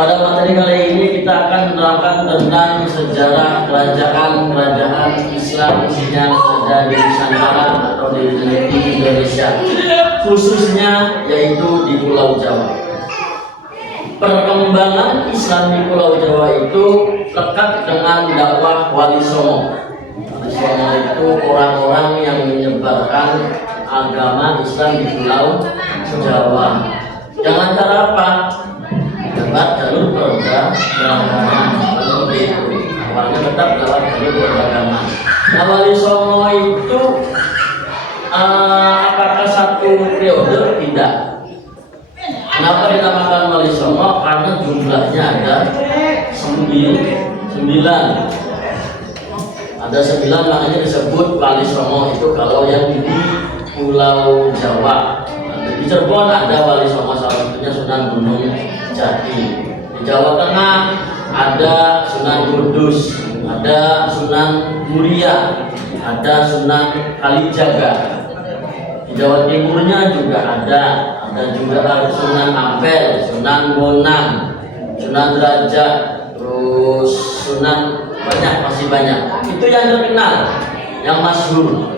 Pada materi kali ini kita akan menerangkan tentang sejarah kerajaan-kerajaan Islam yang ada di Nusantara atau di Indonesia, khususnya yaitu di Pulau Jawa. Perkembangan Islam di Pulau Jawa itu lekat dengan dakwah Wali Songo. Wali Songo itu orang-orang yang menyebarkan agama Islam di Pulau Jawa. Dengan cara apa? Lewat jalur beragama, seperti itu. Awalnya tetap lewat jalur beragama. Nah, Wali Songo itu apakah satu periode? Tidak. Kenapa dinamakan Wali Songo? Karena jumlahnya ada 9. Ada 9, makanya disebut Wali Songo itu kalau yang di Pulau Jawa. Di Cirebon ada Wali Songo, salah satunya Sunan Gunung Jati. Di Jawa Tengah ada Sunan Kudus, ada Sunan Muria, ada Sunan Kalijaga. Di Jawa Timurnya juga ada juga Sunan Ampel, Sunan Bonang, Sunan Derajat, terus Sunan masih banyak. Itu yang terkenal, yang masyhur.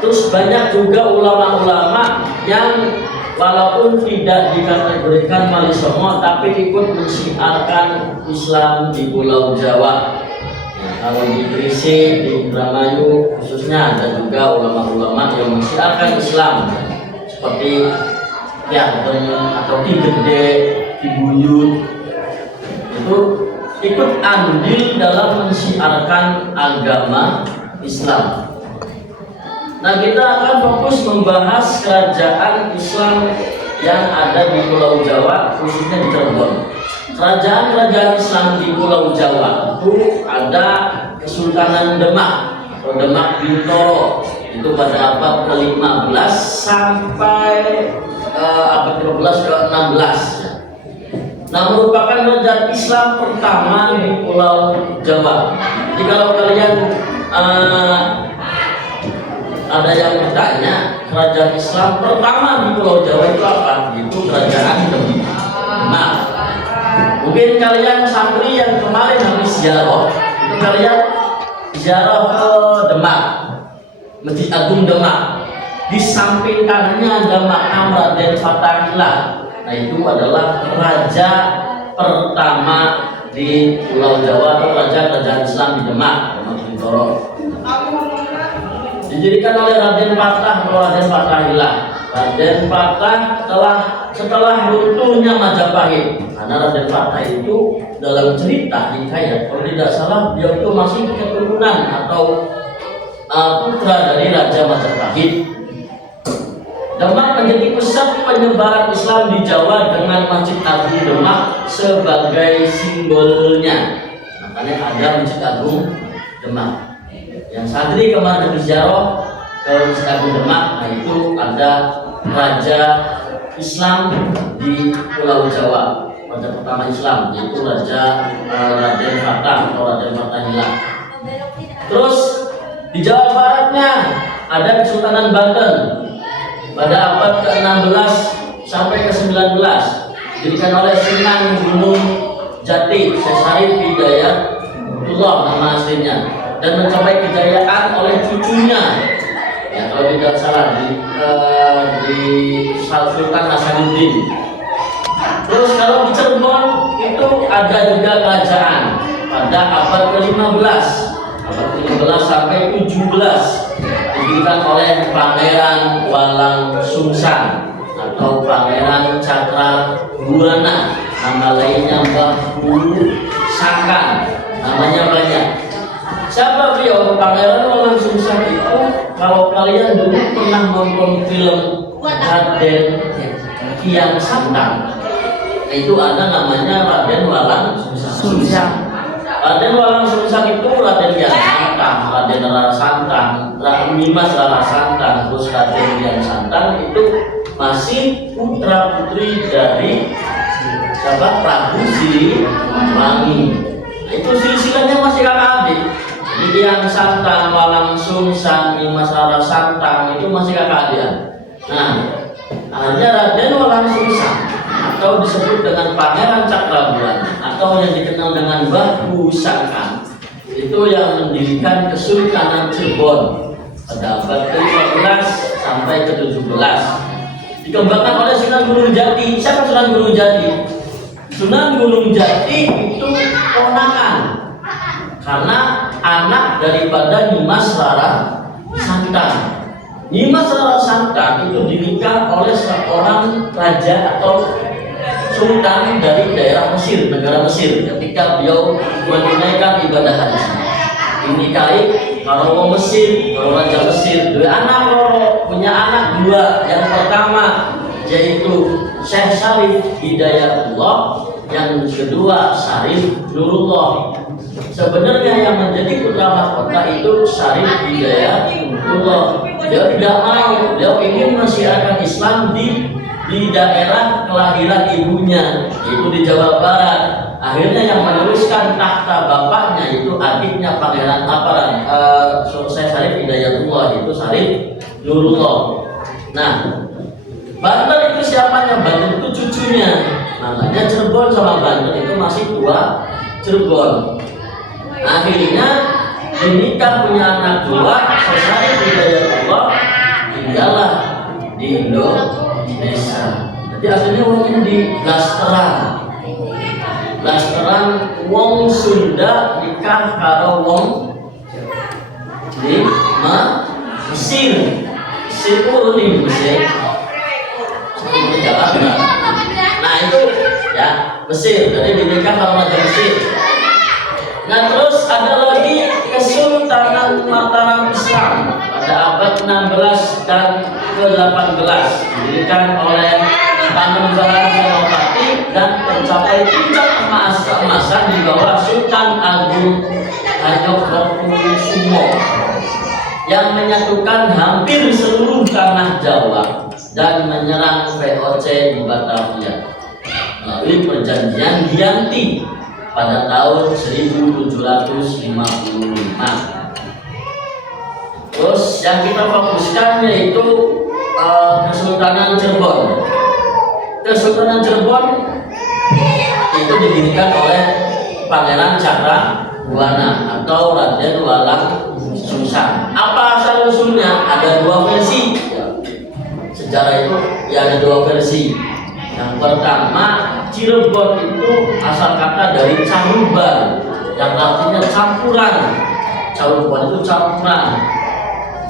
Terus banyak juga ulama-ulama yang walaupun tidak dikategorikan Wali Songo tapi ikut mensiarkan Islam di Pulau Jawa. Nah, kalau di Gresik, di Indramayu khususnya ada juga ulama-ulama yang mensiarkan Islam seperti Kiageng atau Ki Gede, Ki Buyut, itu ikut andil dalam mensiarkan agama Islam. Nah, kita akan fokus membahas kerajaan Islam yang ada di Pulau Jawa, khususnya di Cirebon. Kerajaan-kerajaan Islam di Pulau Jawa itu ada Kesultanan Demak atau Demak Bintoro, itu pada abad ke-15 sampai abad ke-12 ke-16. Nah, merupakan kerajaan Islam pertama di Pulau Jawa. Jadi kalau kalian ada yang bertanya kerajaan Islam pertama di Pulau Jawa itu apa? Itu kerajaan Demak. Mungkin kalian santri yang kemarin habis ziarah, itu kalian ziarah ke Demak, Masjid Agung Demak. Di samping kanannya ada makam Raden Fatahillah. Nah, itu adalah raja pertama di Pulau Jawa atau raja kerajaan Islam di Demak, Demak Bintoro. Didirikan oleh Raden Fatah atau Raden Fatahillah. Raden Fatah setelah runtuhnya Majapahit, karena Raden Fatah itu dalam cerita hikayat, kalau tidak salah dia itu masih keturunan atau putra dari Raja Majapahit. Demak menjadi pusat penyebaran Islam di Jawa dengan Masjid Agung Demak sebagai simbolnya. Makanya ada Masjid Agung Demak. Yang santri kemarin berziarah ke Masjid Agung Demak, nah itu ada raja Islam di Pulau Jawa, raja pertama Islam, yaitu Raja Raden Fatah atau Raden Fatahillah. Terus di Jawa Baratnya ada Kesultanan Banten pada abad ke-16 sampai ke-19, didirikan oleh Sunan Gunung Jati, Syekh Syarif Hidayatullah nama aslinya, dan mencapai kejayaan oleh cucunya, ya kalau tidak salah di Sultan Hasanuddin. Terus kalau di Cirebon itu ada juga kerajaan pada abad ke-15 sampai 17, didirikan oleh Pangeran Walang Sungsang atau Pangeran Cakrabuana, nama lainnya Mbah Bulu Sangkan, namanya banyak. Siapa beliau? Pangeran Walang Sungsang itu kalau kalian dulu pernah nonton film Raden Kian Santang, itu ada namanya Raden Walang Sungsang. Raden Walang Sungsang itu Raden Kian Santang, Raden Rara Santang, Nimas Rara Santang, terus Raden Kian Santang itu masih putra putri dari Prabu Siliwangi. Nah, itu silsilahnya masih kakak adik. Jadi Kian Santang, Walang Sungsang, Nimas Rara Santang itu masih kakak adik. Nah, hanya Raden Walang Sungsang atau disebut dengan Pangeran Cakrabuana atau yang dikenal dengan Bahu Sangkan, itu yang mendirikan Kesultanan Cirebon pada abad ke-15 sampai ke-17. Dikembangkan oleh Sunan Gunung Jati. Siapa Sunan Gunung Jati? Sunan Gunung Jati itu ponakan karena anak daripada Nimas Rara Santang. Nimas Rara Santang itu dinikah oleh seorang raja atau sultan dari daerah Mesir, negara Mesir, ketika beliau menunaikan ibadah haji. Dinikahi karo wong Mesir, karo raja Mesir. Dua anak punya anak dua. Yang pertama yaitu Syekh Syarif Hidayatullah, yang kedua Syarif Nurullah. Sebenarnya yang menjadi putra mahkota itu Syarif Hidayatullah. Dia tidak mau, dia ingin mensiarkan Islam di daerah kelahiran ibunya, yaitu di Jawa Barat. Akhirnya yang meneruskan tahta bapaknya itu adiknya Pangeran Syekh Syarif Hidayatullah, itu Syarif Nurullah. Nah, Banten itu siapanya? Banten itu cucunya. Makanya Cirebon sama Banten itu masih dua Cirebon. Akhirnya dinikah punya anak dua, Syekh Syarif Hidayatullah tinggallah di Indonesia. Jadi aslinya wong di Blasteran. Blasteran wong Sunda nikah karo wong di Mesir. Mesir di Mesir. Di Jakarta. Nah itu ya Mesir. Jadi dinikah karo raja Mesir. Nah terus ada lagi Kesultanan Mataram Islam pada abad 16 dan ke-18, didirikan oleh Panembahan Senopati dan mencapai puncak keemasan di bawah Sultan Agung Hadjokusumo yang menyatukan hampir seluruh tanah Jawa dan menyerang VOC di Batavia melalui perjanjian Giyanti pada tahun 1755. Terus yang kita fokuskan yaitu Kesultanan Cirebon. Kesultanan Cirebon itu didirikan oleh Pangeran Cakrabuana atau Raden Walang Sungsang. Apa asal usulnya? Ada dua versi. Sejarah itu ya ada dua versi. Yang pertama, Cirebon itu asal kata dari caruban, yang artinya campuran. Caruban itu campuran.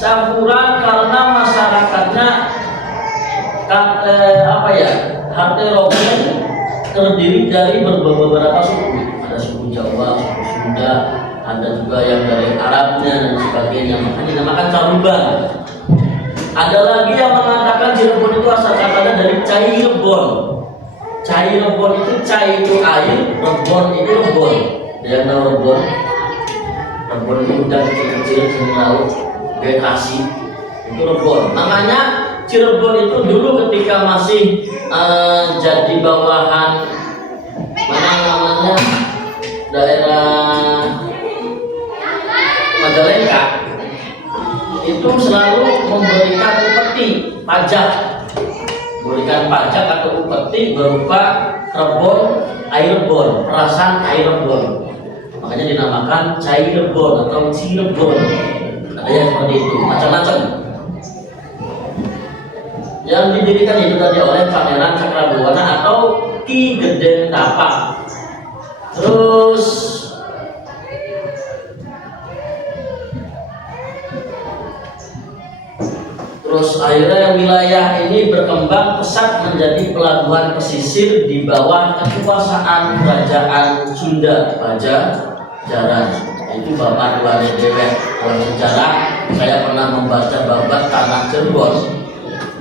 Campuran karena masyarakatnya heterogen, terdiri dari beberapa suku. Ada suku Jawa, suku Sunda, ada juga yang dari Arabnya dan sebagainya. Makanya dinamakan caruban. Ada lagi yang mengatakan Cirebon itu asal katanya dari Cairebon. Cairebon itu cai itu air, rebon itu rebon. Dia tahu rebon. Rebon itu udah kecil-kecil di laut, vegetasi. Itu rebon. Makanya Cirebon itu dulu ketika masih jadi bawahan mana namanya daerah Majalengka, itu selalu memberikan upeti pajak, memberikan pajak atau upeti berupa rebon, air rebon, perasan air rebon. Makanya dinamakan Cairebon atau Cirebon. Ada yang seperti itu, macam-macam. Yang didirikan itu tadi oleh Pangeran Cakrabuana atau Ki Gedeng Tapak. Terus akhirnya wilayah ini berkembang pesat menjadi pelabuhan pesisir di bawah kekuasaan Kerajaan Sunda Pajajaran. Itu Bapak Wali Dewek. Dalam sejarah saya pernah membaca babat tanah Cirebon.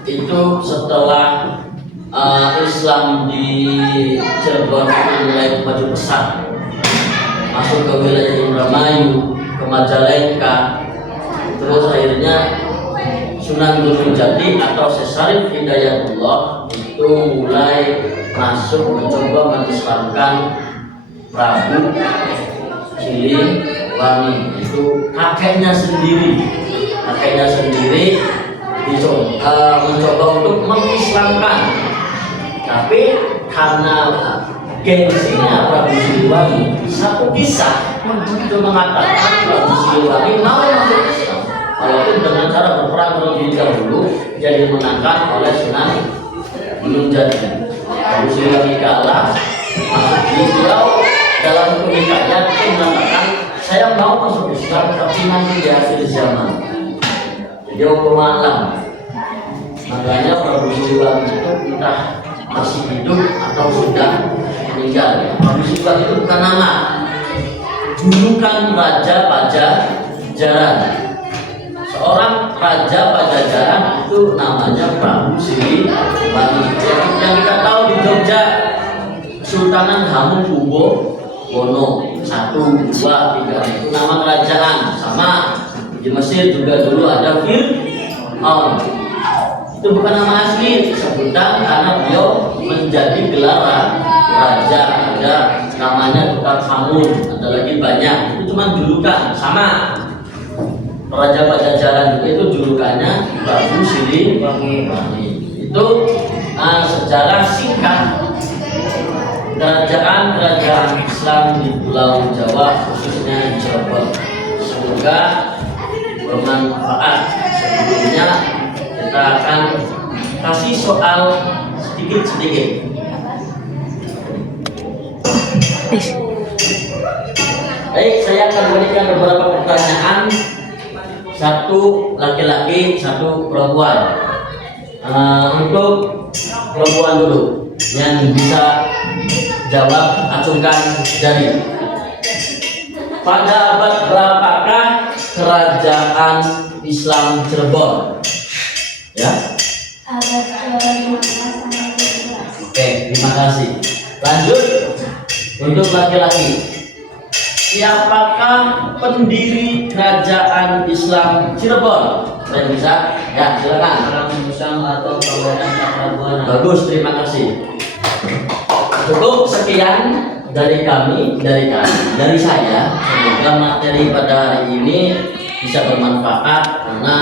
Itu setelah Islam di Cirebon itu mulai maju pesat, masuk ke wilayah Indramayu, ke Majalengka. Terus akhirnya Sunan Gunung Jati atau Syekh Syarif Hidayatullah itu mulai masuk mencoba mengislamkan Prabu Siliwangi. Itu kakeknya sendiri mencoba untuk mengislamkan Tapi karena gengsinya Prabu Siliwangi, satu kisah itu mengatakan Prabu Siliwangi mau masuk Islam, walaupun dengan cara berperang terlebih dahulu jadi menangkan oleh Sunan Gunung Jati. Prabu Siliwangi kalah, beliau dalam pernikahan mengatakan saya mau masuk Islam tapi nanti di akhir zaman. Jadi hukum alam. Makanya Prabu Siliwangi itu entah masih hidup atau sudah meninggal. Prabu Siliwangi itu bukan nama, julukan Raja Pajajaran. Seorang Raja Pajajaran itu namanya Prabu Siliwangi. Yang kita tahu di Jogja, Sultanan Hamengkubuwono 1, 2, 3 itu nama kerajaan. Sama di Mesir juga dulu ada Fir'aun. Itu bukan nama asli, sebutan karena beliau menjadi gelar raja. Ada namanya Tutankhamun, ada lagi banyak. Itu cuma julukan. Sama Raja Pajajaran itu julukannya Prabu Siliwangi. Itu sejarah singkat kerajaan-kerajaan Islam di Pulau Jawa, khususnya di Cirebon. Semoga bermanfaat. Sebelumnya kita akan kasih soal sedikit-sedikit. Baik, saya akan berikan beberapa pertanyaan, satu laki-laki, satu perempuan. Untuk perempuan dulu, yang bisa jawab acungkan jari. Pada abad berapakah kerajaan Islam Cirebon? Ya. Oke, terima kasih. Lanjut untuk laki-laki. Siapakah pendiri kerajaan Islam Cirebon? Saya bisa? Ya, silakan. Orang atau Pangeran Cakrabuana. Bagus, terima kasih. Cukup sekian dari kami, dari saya. Semoga materi pada hari ini bisa bermanfaat, karena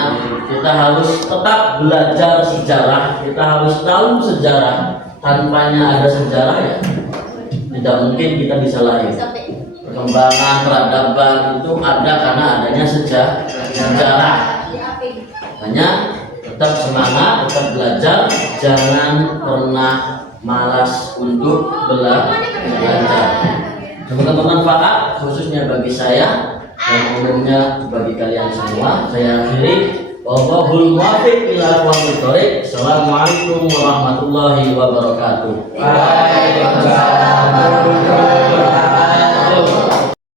kita harus tetap belajar sejarah, kita harus tahu sejarah. Tanpanya ada sejarah ya tidak mungkin kita bisa lahir. Perkembangan peradaban itu ada karena adanya sejarah. Hanya tetap semangat, tetap belajar, jangan pernah malas untuk belajar. Semoga bermanfaat, khususnya bagi saya dan umumnya bagi kalian semua. Saya akhiri. Wallahul muwaffiq ila aqwamit thoriq. Assalamualaikum warahmatullahi wabarakatuh. Waalaikumsalam warahmatullahi wabarakatuh.